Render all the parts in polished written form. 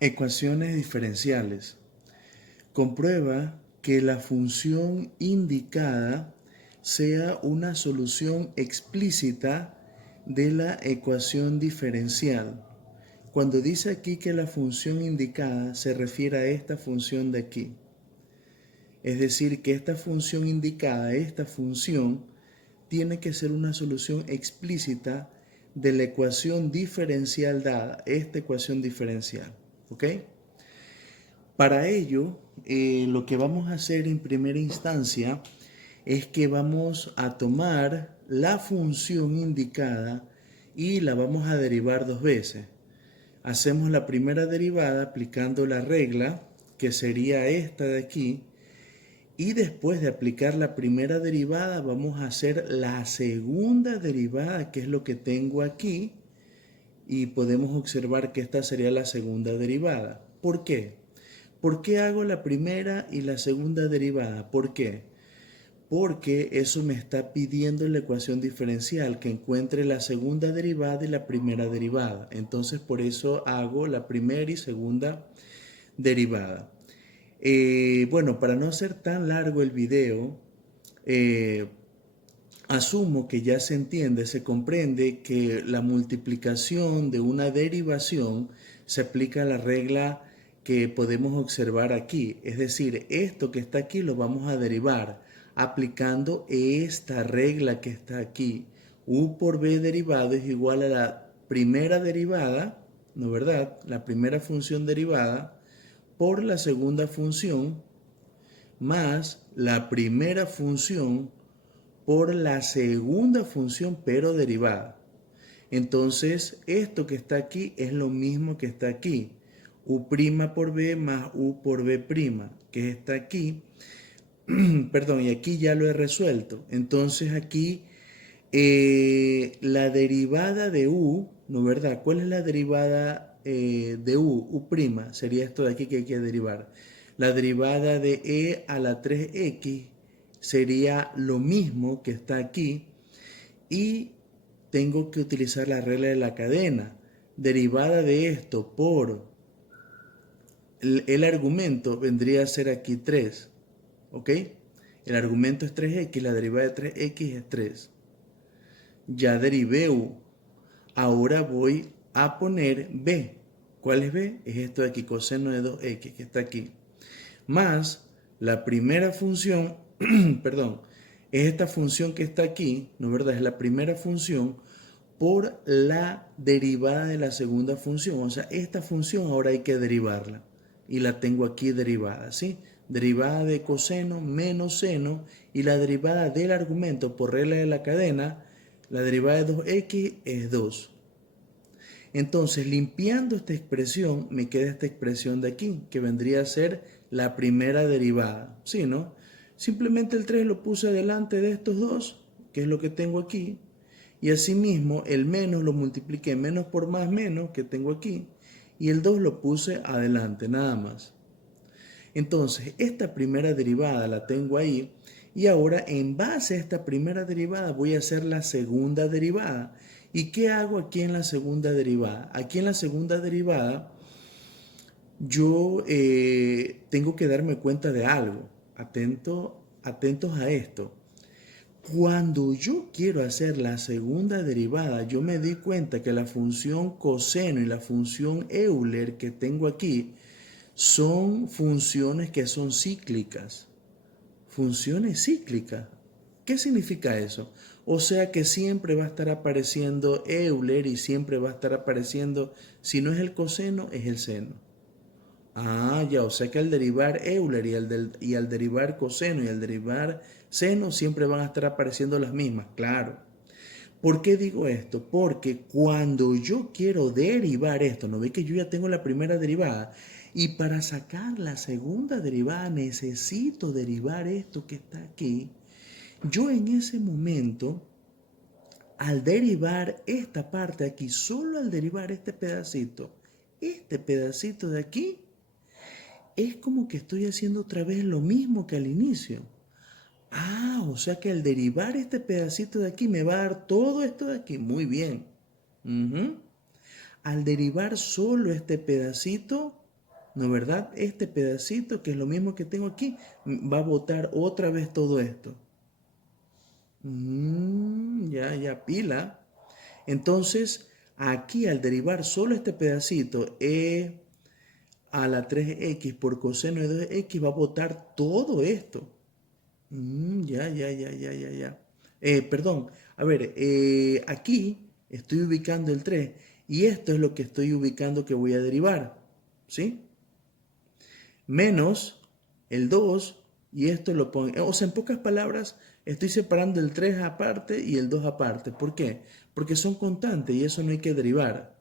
Ecuaciones diferenciales. Comprueba que la función indicada sea una solución explícita de la ecuación diferencial. Cuando dice aquí que la función indicada se refiere a esta función de aquí. Es decir, que esta función indicada, esta función, tiene que ser una solución explícita de la ecuación diferencial dada, esta ecuación diferencial. ¿Ok? Para ello, lo que vamos a hacer en primera instancia es que vamos a tomar la función indicada y la vamos a derivar dos veces. Hacemos la primera derivada aplicando la regla, que sería esta de aquí, y después de aplicar la primera derivada vamos a hacer la segunda derivada, que es lo que tengo aquí, y podemos observar que esta sería la segunda derivada. ¿Por qué? ¿Por qué hago la primera y la segunda derivada? ¿Por qué? Porque eso me está pidiendo en la ecuación diferencial que encuentre la segunda derivada y la primera derivada. Entonces por eso hago la primera y segunda derivada. Bueno, para no hacer tan largo el video, asumo que ya se entiende, se comprende que la multiplicación de una derivación se aplica a la regla que podemos observar aquí. Es decir, esto que está aquí lo vamos a derivar aplicando esta regla que está aquí. U por b derivado es igual a la primera derivada, ¿no verdad? La primera función derivada por la segunda función más la primera función por la segunda función pero derivada. Entonces, esto que está aquí es lo mismo que está aquí. U' por b más u por b', que está aquí. Perdón, y aquí ya lo he resuelto. Entonces aquí la derivada de u, ¿no verdad? ¿Cuál es la derivada de u? U', sería esto de aquí que hay que derivar. La derivada de e a la 3x sería lo mismo que está aquí y tengo que utilizar la regla de la cadena. Derivada de esto por el argumento vendría a ser aquí 3, ¿ok? El argumento es 3x, la derivada de 3x es 3. Ya derivé u. Ahora voy a poner b. ¿Cuál es b? Es esto de aquí, coseno de 2x, que está aquí. Más la primera función, perdón, es esta función que está aquí, ¿no es verdad? Es la primera función por la derivada de la segunda función. O sea, esta función ahora hay que derivarla. Y la tengo aquí derivada, ¿sí? Derivada de coseno menos seno y la derivada del argumento por regla de la cadena, la derivada de 2x es 2. Entonces, limpiando esta expresión, me queda esta expresión de aquí, que vendría a ser la primera derivada. ¿Sí, no? Simplemente el 3 lo puse delante de estos dos, que es lo que tengo aquí, y asimismo el menos lo multipliqué menos por más menos, que tengo aquí, y el 2 lo puse adelante, nada más. Entonces, esta primera derivada la tengo ahí, y ahora en base a esta primera derivada voy a hacer la segunda derivada. ¿Y qué hago aquí en la segunda derivada? Aquí en la segunda derivada yo tengo que darme cuenta de algo. Atentos a esto. Cuando yo quiero hacer la segunda derivada, yo me di cuenta que la función coseno y la función Euler que tengo aquí son funciones que son cíclicas. Funciones cíclicas. ¿Qué significa eso? O sea que siempre va a estar apareciendo Euler y siempre va a estar apareciendo, si no es el coseno, es el seno. Ah, ya, o sea que al derivar Euler y al derivar coseno y al derivar seno siempre van a estar apareciendo las mismas, claro. ¿Por qué digo esto? Porque cuando yo quiero derivar esto, ¿no ve que yo ya tengo la primera derivada? Y para sacar la segunda derivada necesito derivar esto que está aquí. Yo en ese momento, al derivar esta parte aquí, solo al derivar este pedacito de aquí, es como que estoy haciendo otra vez lo mismo que al inicio. Ah, o sea que al derivar este pedacito de aquí me va a dar todo esto de aquí. Muy bien. Al derivar solo este pedacito, ¿no verdad? Este pedacito, que es lo mismo que tengo aquí, va a botar otra vez todo esto. Ya, pila. Entonces, aquí al derivar solo este pedacito, e a la 3x por coseno de 2x va a botar todo esto. Ya. Perdón, a ver, aquí estoy ubicando el 3 y esto es lo que estoy ubicando que voy a derivar, ¿sí? Menos el 2 y esto lo pongo, o sea, en pocas palabras, estoy separando el 3 aparte y el 2 aparte. ¿Por qué? Porque son constantes y eso no hay que derivar.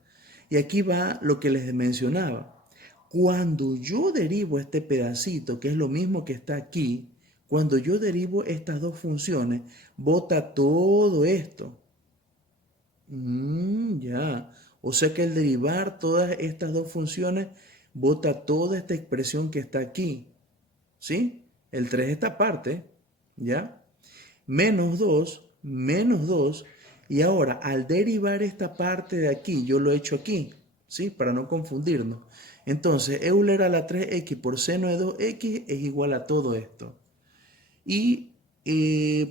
Y aquí va lo que les mencionaba. Cuando yo derivo este pedacito, que es lo mismo que está aquí, cuando yo derivo estas dos funciones, bota todo esto. Ya. O sea que al derivar todas estas dos funciones, bota toda esta expresión que está aquí. ¿Sí? El 3 esta parte, ¿ya? Menos 2. Y ahora, al derivar esta parte de aquí, yo lo he hecho aquí, ¿sí? Para no confundirnos. Entonces, Euler a la 3x por seno de 2x es igual a todo esto. Y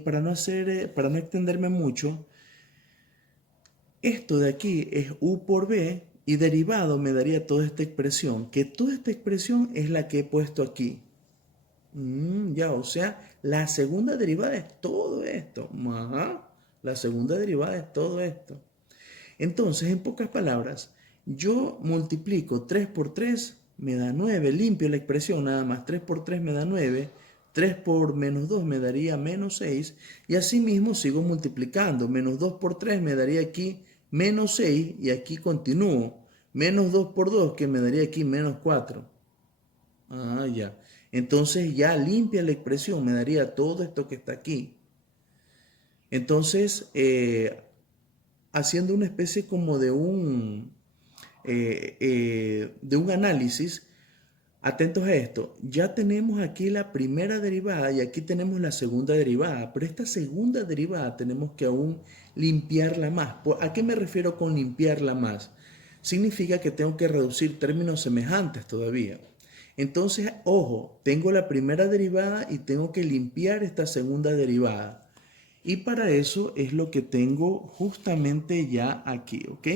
para no extenderme mucho, esto de aquí es u por b y derivado me daría toda esta expresión, que toda esta expresión es la que he puesto aquí. Ya, o sea, la segunda derivada es todo esto. Ajá, la segunda derivada es todo esto. Entonces, en pocas palabras, yo multiplico 3 por 3 me da 9, limpio la expresión nada más, 3 por 3 me da 9, 3 por menos 2 me daría menos 6, y así mismo sigo multiplicando, menos 2 por 3 me daría aquí menos 6, y aquí continúo, menos 2 por 2 que me daría aquí menos 4. Ya. Entonces ya limpia la expresión, me daría todo esto que está aquí. Entonces, haciendo una especie como de un análisis, atentos a esto, ya tenemos aquí la primera derivada y aquí tenemos la segunda derivada, pero esta segunda derivada tenemos que aún limpiarla más. ¿A qué me refiero con limpiarla más? Significa que tengo que reducir términos semejantes todavía. Entonces, ojo, tengo la primera derivada y tengo que limpiar esta segunda derivada. Y para eso es lo que tengo justamente ya aquí, ¿ok?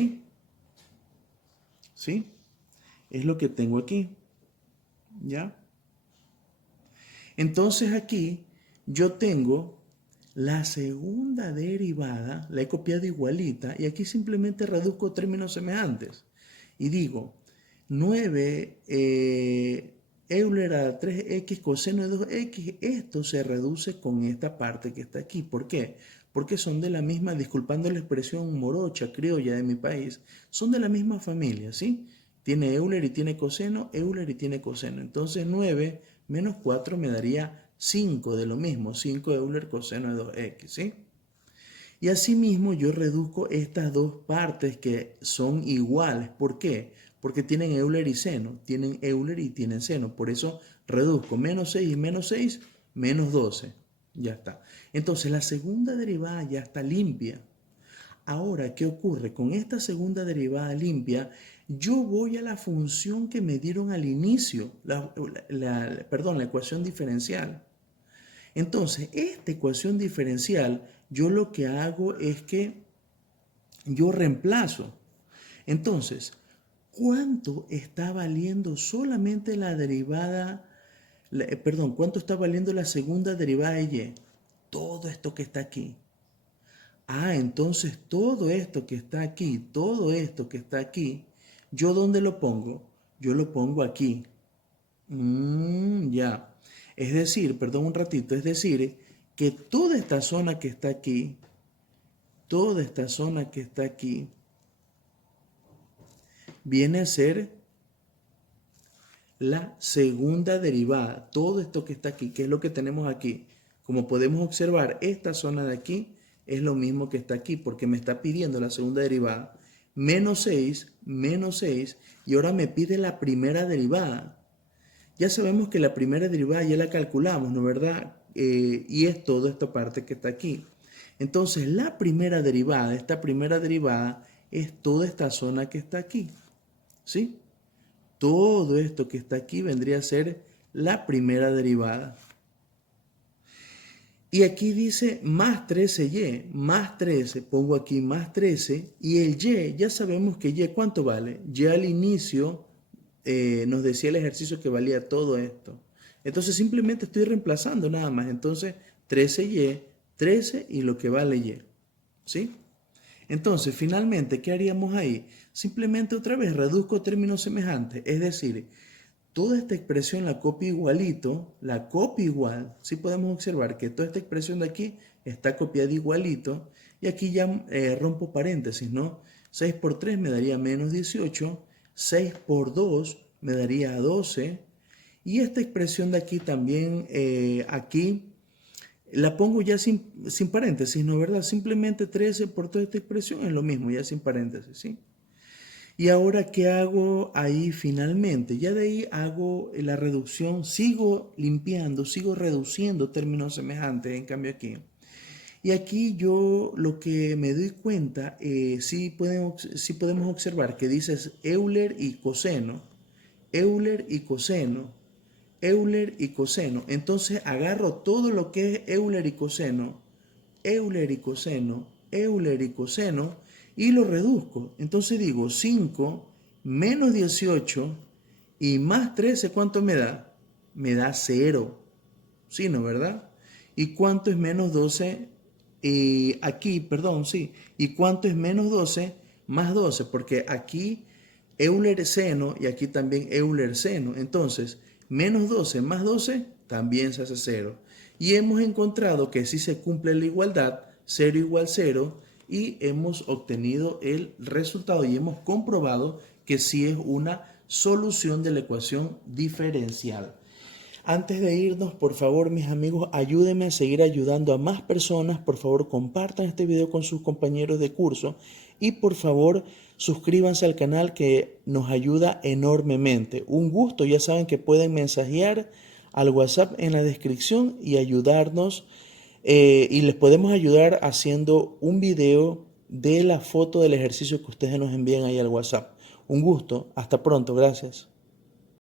¿Sí? Es lo que tengo aquí, ¿ya? Entonces aquí yo tengo la segunda derivada, la he copiado igualita, y aquí simplemente reduzco términos semejantes. Y digo, 9 Euler a 3x coseno de 2x, esto se reduce con esta parte que está aquí. ¿Por qué? Porque son de la misma, disculpando la expresión morocha, criolla de mi país, son de la misma familia, ¿sí? Tiene Euler y tiene coseno, Euler y tiene coseno. Entonces 9 menos 4 me daría 5 de lo mismo, 5 Euler coseno de 2x, ¿sí? Y asimismo yo reduzco estas dos partes que son iguales. ¿Por qué? Porque tienen Euler y seno, tienen Euler y tienen seno. Por eso reduzco menos 6 y menos 6, menos 12. Ya está. Entonces la segunda derivada ya está limpia. Ahora, ¿qué ocurre? Con esta segunda derivada limpia, yo voy a la función que me dieron al inicio, perdón, la ecuación diferencial. Entonces, esta ecuación diferencial, yo lo que hago es que yo reemplazo. Entonces, ¿cuánto está valiendo solamente la derivada, perdón, cuánto está valiendo la segunda derivada de y? Todo esto que está aquí. Entonces todo esto que está aquí, todo esto que está aquí, ¿yo dónde lo pongo? Yo lo pongo aquí. Ya. Es decir, perdón un ratito, es decir, que toda esta zona que está aquí, toda esta zona que está aquí, viene a ser la segunda derivada. Todo esto que está aquí, que es lo que tenemos aquí. Como podemos observar, esta zona de aquí es lo mismo que está aquí, porque me está pidiendo la segunda derivada. Menos 6, y ahora me pide la primera derivada. Ya sabemos que la primera derivada ya la calculamos, ¿no es verdad? Y es toda esta parte que está aquí. Entonces, la primera derivada, esta primera derivada, es toda esta zona que está aquí. ¿Sí? todo esto que está aquí vendría a ser la primera derivada. Y aquí dice más 13y, más 13, pongo aquí más 13, y el y, ya sabemos que y, ¿cuánto vale? Ya al inicio nos decía el ejercicio que valía todo esto. Entonces simplemente estoy reemplazando nada más. Entonces 13y, 13 y lo que vale y. ¿Sí? Entonces, finalmente, ¿qué haríamos ahí? Simplemente otra vez reduzco términos semejantes. Es decir, toda esta expresión la copio igualito, la copio igual. Sí podemos observar que toda esta expresión de aquí está copiada igualito. Y aquí ya rompo paréntesis, ¿no? 6 por 3 me daría menos 18. 6 por 2 me daría 12. Y esta expresión de aquí también, aquí la pongo ya sin paréntesis, ¿no? ¿Verdad? Simplemente 13 por toda esta expresión es lo mismo, ya sin paréntesis, ¿sí? Y ahora, ¿qué hago ahí finalmente? Ya de ahí hago la reducción, sigo limpiando, sigo reduciendo términos semejantes, en cambio aquí. Y aquí yo lo que me doy cuenta, sí podemos observar que dices Euler y coseno, Euler y coseno, Euler y coseno. Entonces agarro todo lo que es Euler y coseno, Euler y coseno, Euler y coseno, y lo reduzco. Entonces digo 5 menos 18 y más 13, ¿cuánto me da? Me da 0. ¿Sí, no, verdad? ¿Y cuánto es menos 12? Y aquí, perdón, sí. ¿Y cuánto es menos 12 más 12? Porque aquí Euler seno y aquí también Euler seno. Entonces, menos 12 más 12 también se hace 0. Y hemos encontrado que si se cumple la igualdad, 0 igual 0, y hemos obtenido el resultado y hemos comprobado que sí es una solución de la ecuación diferencial. Antes de irnos, por favor, mis amigos, ayúdenme a seguir ayudando a más personas. Por favor, compartan este video con sus compañeros de curso y por favor, suscríbanse al canal que nos ayuda enormemente. Un gusto, ya saben que pueden mensajear al WhatsApp en la descripción y ayudarnos. Y les podemos ayudar haciendo un video de la foto del ejercicio que ustedes nos envíen ahí al WhatsApp. Un gusto, hasta pronto, gracias.